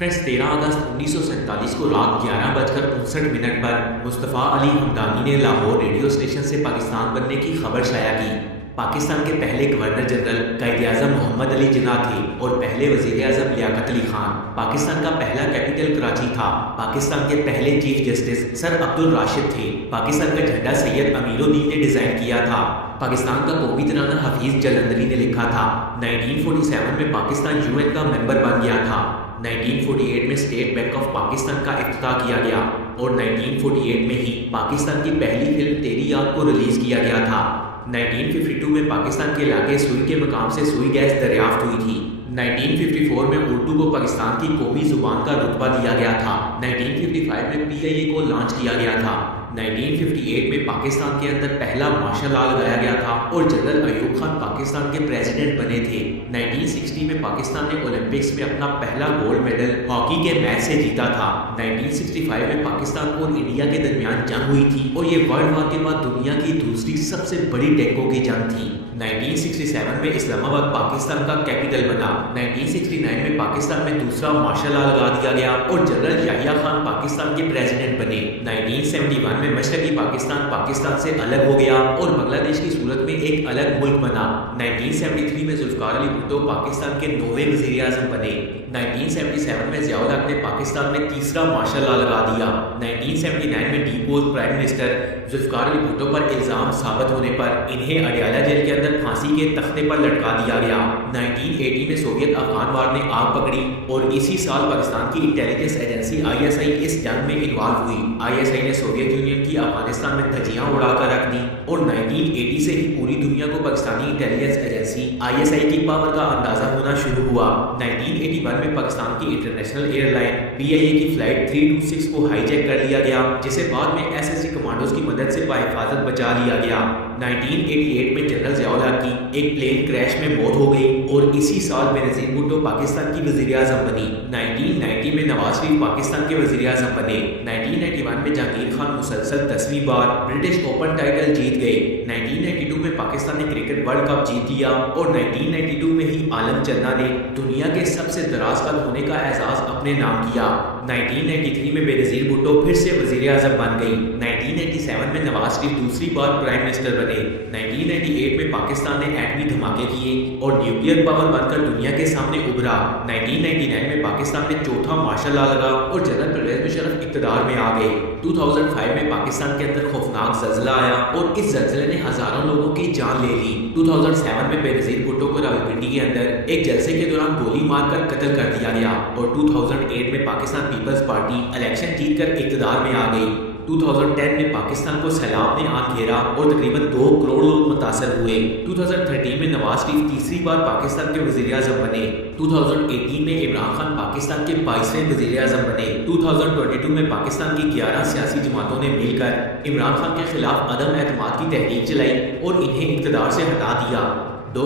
Friends 13 اگست 1947 کو رات 11:59 پر مصطفیٰ علی ہمدانی نے لاہور ریڈیو اسٹیشن سے پاکستان بننے کی خبر شائع کی۔ پاکستان کے پہلے گورنر جنرل قائد اعظم محمد علی جناح تھے اور پہلے وزیر اعظم لیاقت علی خان۔ پاکستان کا پہلا کیپٹل کراچی تھا۔ پاکستان کے پہلے چیف جسٹس سر عبد الراشد تھے۔ پاکستان کا جھنڈا سید امیر الدین نے ڈیزائن کیا تھا۔ پاکستان کا قومی ترانہ حفیظ جلندری نے لکھا تھا۔ 1947 میں پاکستان UN کا ممبر بن گیا تھا۔ 1948 میں اسٹیٹ بینک آف پاکستان کا افتتاح کیا گیا اور 1948 میں ہی پاکستان کی پہلی فلم تیری یاد کو ریلیز کیا گیا تھا۔ 1952 میں پاکستان کے علاقے سوئی کے مقام سے سوئی گیس دریافت ہوئی تھی۔ 1954 میں اردو کو پاکستان کی قومی زبان کا رتبہ دیا گیا تھا۔ 1955 میں PIA کو لانچ کیا گیا تھا۔ 1958 میں پاکستان کے اندر پہلا مارشل لا لگایا گیا تھا اور جنرل ایوب خان پاکستان کے پریزیڈنٹ بنے تھے۔ 1960 میں پاکستان نے اولمپکس میں اپنا پہلا گولڈ میڈل ہاکی کے میچ سے جیتا تھا۔ 1965 میں پاکستان اور انڈیا کے درمیان جنگ ہوئی تھی اور یہ ورلڈ وار کے بعد دنیا کی دوسری سب سے بڑی ٹینکوں کی جنگ تھی۔ 1967 میں اسلام آباد پاکستان کا کیپٹل بنا۔ 1969 میں پاکستان میں دوسرا مارشل لا لگا دیا گیا اور جنرل یحییٰ خان پاکستان کے پریزیڈنٹ بنے۔ 1971 میں مشرقی پاکستان سے الگ ہو گیا اور بنگلہ دیش کی صورت میں ایک الگ ملک بنا۔ 1973 میں ذوالفقار علی بھٹو پاکستان کے 9ویں وزیر اعظم بنے۔ 1977 میں ضیاء الحق نے پاکستان میں تیسرا مارشل لا لگا دیا۔ 1979 میں deposed prime minister Zulfikar Ali Bhutto پر الزام ثابت ہونے پر انہیں اڈیالہ جیل کے اندر پھانسی کے تختے پر لٹکا دیا گیا۔ 1980 میں سوویت افغان وار نے آگ پکڑی اور اسی سال پاکستان کی انٹیلیجنس ایجنسی ISI اس جنگ میں انوالو ہوئی۔ ISI نے سوویت یونین کی افغانستان میں دھجیاں اڑا کر رکھ دی اور 1980 سے ہی پوری دنیا کو پاکستانی انٹیلیجنس ایجنسی ISI کی پاور کا اندازہ ہونا شروع ہوا۔ 1981 میں پاکستان کی انٹرنیشنل ایئر لائن PIA کی فلائٹ 326 کو ہائی جیک کر لیا گیا جسے بعد میں SSG کمانڈوز کی مدد سے بحفاظت بچا لیا گیا۔ 1988 میں جنرل ضیاء الحق کی ایک پلین کریش میں موت ہو گئی اور اسی سال بینظیر بھٹو پاکستان کی وزیر اعظم بنی۔ 1990 میں نواز شریف پاکستان کے وزیر اعظم بنے۔ 1991 میں جہانگیر خان مسلسل 10ویں بار برٹش اوپن ٹائٹل جیت گئے۔ 1992 میں پاکستان نے کرکٹ ورلڈ کپ جیت لیا اور 1992 میں ہی عالم چندہ نے دنیا کے سب سے دراز قد ہونے کا اعزاز اپنے نام کیا۔ 1993 میں بینظیر بھٹو پھر سے وزیر اعظم بن گئی۔ 1997 میں نواز شریف دوسری بار پرائم منسٹر بنے۔ 1998 میں پاکستان نے ایٹمی دھماکے کیے اور نیوکلیئر پاور بن کر دنیا کے سامنے ابھرا۔ 1999 میں پاکستان نے چوتھا مارشل لا لگا اور جنرل پرویز مشرف اقتدار میں آ گئے۔ 2005 میں پاکستان کے اندر خوفناک زلزلہ آیا اور اس زلزلے نے ہزاروں لوگوں کی جان لے لی۔ 2007 میں بینظیر بھٹو کو راولپنڈی کے اندر ایک جلسے کے دوران گولی مار کر قتل کر دیا گیا اور 2008 میں پاکستان پیپلز پارٹی الیکشن جیت کر اقتدار میں آ گئی۔ 2010 میں پاکستان کو سیلاب نے آن گھیرا اور تقریباً 2 کروڑ لوگ متاثر ہوئے۔ 2013 میں نواز شریف تیسری بار پاکستان کے وزیر اعظم بنے۔ 2018 میں عمران خان پاکستان کے 22ویں وزیر اعظم بنے۔ 2022 میں پاکستان کی 11 سیاسی جماعتوں نے مل کر عمران خان کے خلاف عدم اعتماد کی تحریک چلائی اور انہیں اقتدار سے ہٹا دیا۔